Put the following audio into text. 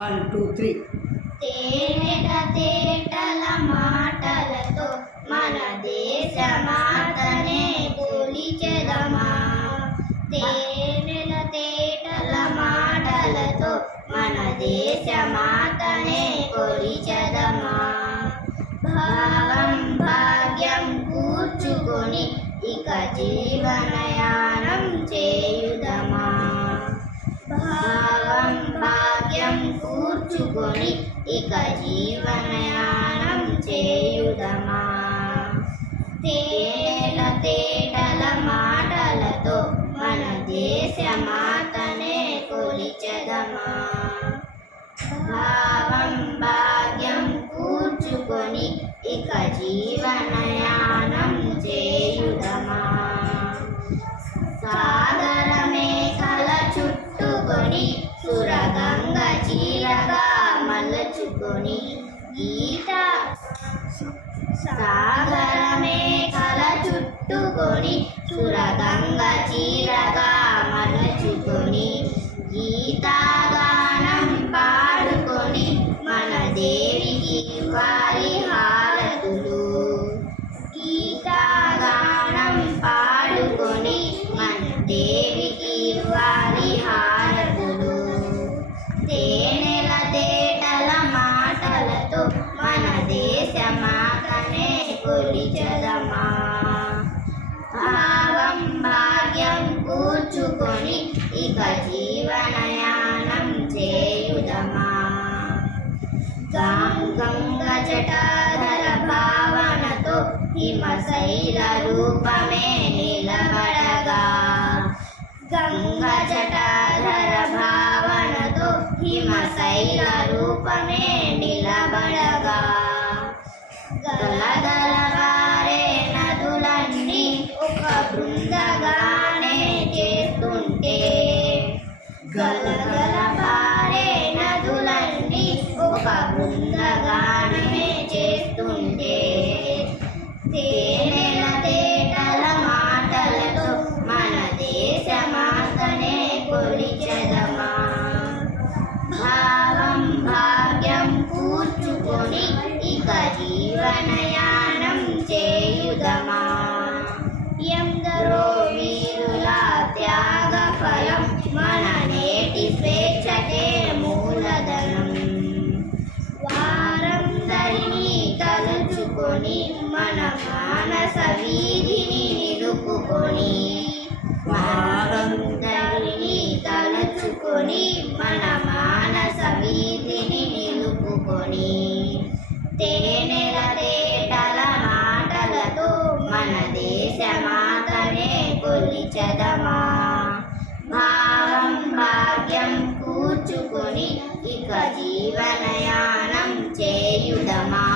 One two three. తేనెట తేటల మాటలతో మన దేశ మాతనే కొలిచెదమా తేనెల తేటల మాటలతో మన దేశ మాతనే కొలిచెదమా భావం భాగ్యం కూర్చుకొని ఇక జీవనయ కూర్చుకొని ఇక జీవనయానం చేయుదమా? తేనెల తేటల మాటలతో మన దేశ మాతనే కొలిచెదమా? భావం భాగ్యం కూర్చుకొని ఇక జీవనయానం గీత సాగరమే కల చుట్టుకొని సురగంగ చీర భావం భాగ్యం కూర్చుకొని ఇక జీవనయానం చేయుదమా? గంగ జటాధర భావనతో హిమశైల రూపమే నిలబడగా. గంగ జటాధర భావనతో హిమశైల రూపమే నిలబడగా. గలగలవారే నదులన్నీ ఒక బృందగానే చేస్తుంటే. గలగలవారే నదులన్నీ ఒక బృంద నిలుపుకొని మన మానస వీధిని నిలుపుకొని వారందరినీ తలుచుకొని మన మానస వీధిని నిలుపుకొని తేనెల తేటల మాటలతో మన దేశ మాతనే కొలిచదమా? భావం భాగ్యం కూర్చుకొని ఇక జీవనయానం చేయుదమా?